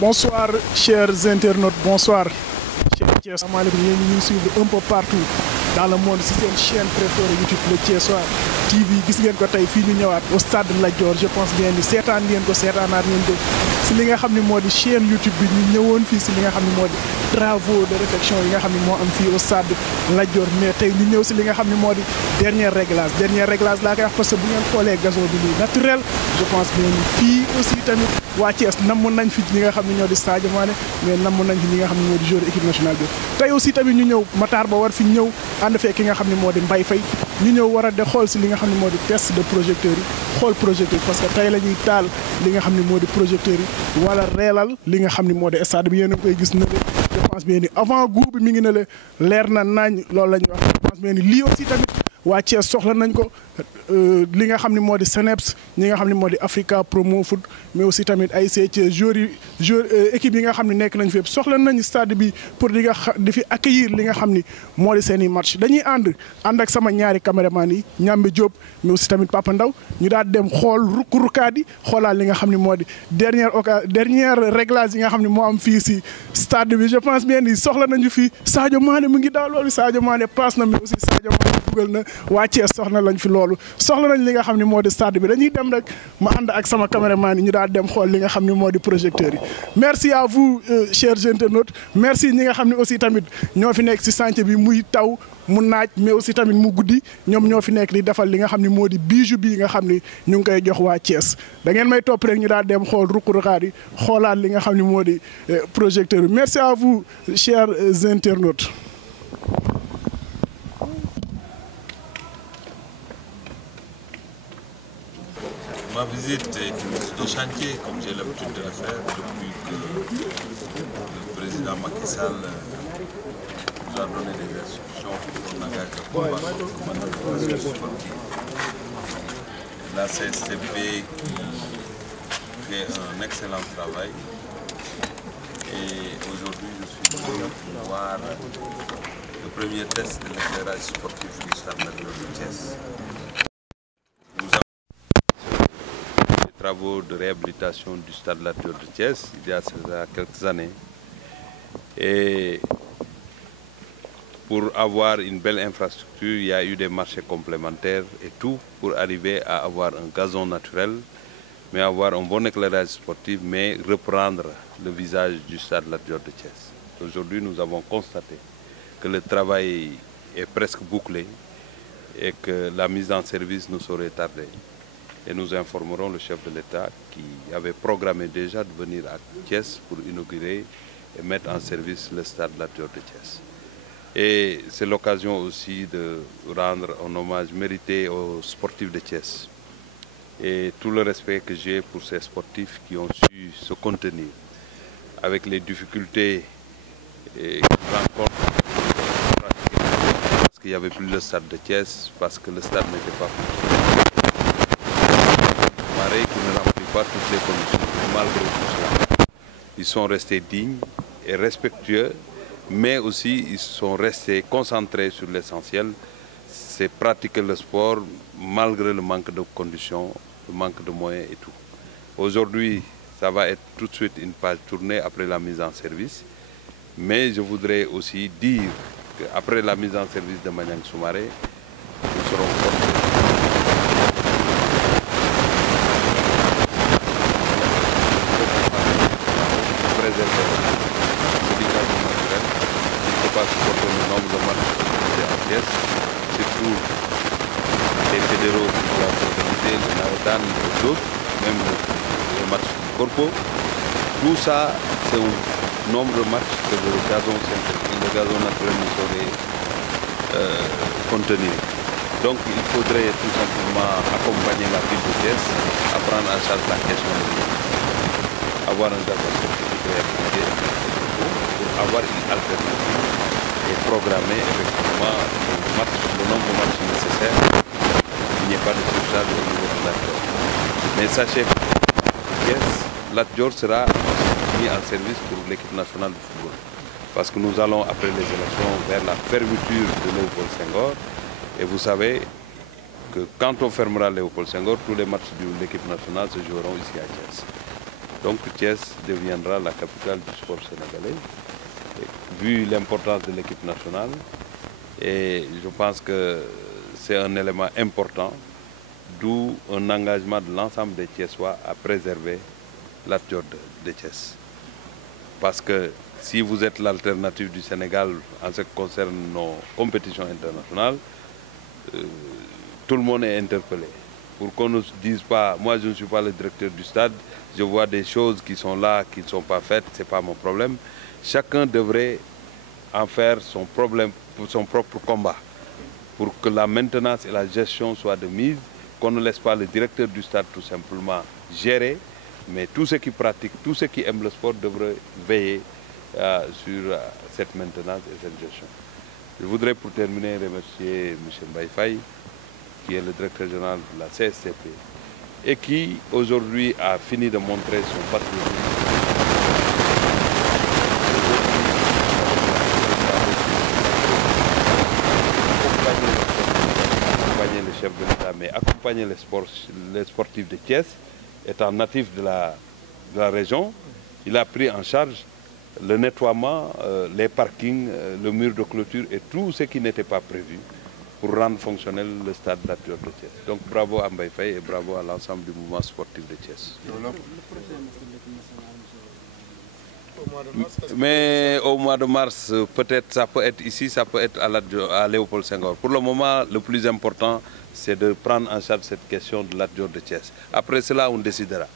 Bonsoir chers internautes, bonsoir chers Thiès. Asalaamaaleykum yéen ñi ñuy suivre un peu partout dans le monde si seen chaîne préférée YouTube le Thiessois TV. Gis ngeen ko tey fii ñu ñëwaat au stade Lat Dior. Je pense bien ni seetaan ngeen ko seetaanaat ngeen ko si li nga xam ne moo di chaîne YouTube bi ñu ñëwoon fii si li nga xam ne moo di travaux de réfection yi nga xam ne moo am fii au stade Lat Dior. Mais tey ñu ñëw si li nga xam ne moo di dernier réglage laa koy wax parce que bu ngeen xoolee gazon bi nii naturel. Je pense bien ni fii aussi tamit waa Thiès namm nañ fi ñi nga xam ne ñoo di Sadio Mané mais namm nañ fi ñi nga xam ne ñoo di joueur équipe nationale bi. Tey aussi tamit ñu ñëw Matar Ba war fi ñëw ànd fee ki nga xam ne moo di Mbaye Faye ñu ñëw war a de xool si li nga xam ne moo di test de projecteurs yi xool projecteur parce que tey la ñuy taal li nga xam ne moo di projecteurs yi wala reelal li nga xam ne moo di stade bi yéen a koy gis na le je pense bien ni avant goût bi mi ngi ne le leer na nañ loolu la ñuy wax je pense bien ni lii aussi tamit waa Thiès soxla nañ ko li nga xam ne moo di CNEPS ñi nga xam ne moo di Africa Promo Foot mais aussi tamit ay Thiès joueurs équipe yi nga xam ne nekk nañ fi yëpp soxla nañ stade bi pour di fi accueillir li nga xam ni moo di seen i match dañuy ànd ak sama ñaari caméraman yi Ñambe Diop mais aussi tamit Papa Ndaw ñu daal dem xool rukkaat yi xoolaat li nga xam ne moo di dernière réglage yi nga xam ne moo am fii si stade bi je pense bien ni soxla nañu fii Sadio Mané mu ngi daal loolu Sadio Mané passe na mais aussi Sadio Mané dugal na waa Thiès soxla lañ fi loolu soxla nañ li nga xam ne moo di stade bi dañuy dem rek ma ànd ak sama caméraman yi ñu daal dem xool li nga xam ne moo di projecteurs yi merci à vous chers internautes merci ñi nga xam ne aussi tamit ñoo fi nekk si chantier bi muy taw mu naaj mais aussi tamit mu guddi ñoom ñoo fi nekk di defal li nga xam ne moo di bijou bii nga xam ne ñu ngi koy jox waa Thiès da ngeen may topp rek ñu daal dem xool ruq-ruqaat yi xoolaat li nga xam ne moo di projecteurs yi merci à vous chers internautes. Ma visite est une visite de chantier, comme j'ai l'habitude de le faire depuis que le président Macky Sall nous a donné des instructions pour qu'on engage le combat contre le management sportif. La CSTB qui fait un excellent travail et aujourd'hui je suis venu pour voir le premier test de l'éclairage sportif du stade Lat Dior de Thiès. Travaux de réhabilitation du stade Lat Dior de Thiès il y a quelques années et pour avoir une belle infrastructure il y a eu des marchés complémentaires et tout pour arriver à avoir un gazon naturel mais avoir un bon éclairage sportif mais reprendre le visage du stade Lat Dior de Thiès. Aujourd'hui nous avons constaté que le travail est presque bouclé et que la mise en service ne saurait tarder. Et nous informerons le chef de l'État qui avait programmé déjà de venir à Thiès pour inaugurer et mettre en service le stade Lat Dior de Thiès. Et c'est l'occasion aussi de rendre un hommage mérité aux sportifs de Thiès. Et tout le respect que j'ai pour ces sportifs qui ont su se contenir avec les difficultés qu'ils rencontrent parce qu'il n'y avait plus le stade de Thiès, parce que le stade n'était pas fonctionnel. Qui ne remplit pas toutes les conditions. Malgré tout cela, ils sont restés dignes et respectueux, mais aussi ils sont restés concentrés sur l'essentiel, c'est pratiquer le sport malgré le manque de conditions, le manque de moyens et tout. Aujourd'hui, ça va être tout de suite une page tournée après la mise en service, mais je voudrais aussi dire qu'après la mise en service de Maniang Soumaré, nous serons forcés supporter le nombre de matchs organisés en Thiès, surtout les fédéraux qui doivent organiser le Nawetan et d'autres, même les matchs du Corpo. Tout ça, c'est un nombre de matchs que le gazon naturel ne saurait contenir. Donc il faudrait tout simplement accompagner la ville de Thiès à prendre en charge la question de l'eau. Avoir un gazon sportif réhabilité pour avoir une alternative et programmer effectivement le nombre de matchs nécessaires pour qu'il n'y ait pas de surcharge au niveau de Lat Dior. Mais sachez que Lat Dior sera mis en service pour l'équipe nationale de football. Parce que nous allons, après les élections, vers la fermeture de Léopold Senghor. Et vous savez que quand on fermera Léopold Senghor, tous les matchs de l'équipe nationale se joueront ici à Thiès. Donc Thiès deviendra la capitale du sport sénégalais, vu l'importance de l'équipe nationale. Et je pense que c'est un élément important, d'où un engagement de l'ensemble des Thiessois à préserver Lat Dior de Thiès. Parce que si vous êtes l'alternative du Sénégal en ce qui concerne nos compétitions internationales, tout le monde est interpellé. Pour qu'on ne se dise pas, moi je ne suis pas le directeur du stade, je vois des choses qui sont là, qui ne sont pas faites, ce n'est pas mon problème. Chacun devrait en faire son propre combat, pour que la maintenance et la gestion soient de mise, qu'on ne laisse pas le directeur du stade tout simplement gérer, mais tous ceux qui pratiquent, tous ceux qui aiment le sport devraient veiller sur cette maintenance et cette gestion. Je voudrais pour terminer remercier M. Mbaye Faye, qui est le directeur général de la CSCP, et qui aujourd'hui a fini de montrer son patriotisme. Accompagner le chef de l'État, mais accompagner les sportifs de Thiès, étant natif de la région, il a pris en charge le nettoiement, les parkings, le mur de clôture et tout ce qui n'était pas prévu pour rendre fonctionnel le stade Lat Dior de Thiès. Donc bravo à Mbaye Faye et bravo à l'ensemble du mouvement sportif de Thiès. Mais au mois de mars, peut-être ça peut être ici, ça peut être à Léopold Senghor. Pour le moment, le plus important, c'est de prendre en charge cette question de Lat Dior de Thiès. Après cela, on décidera.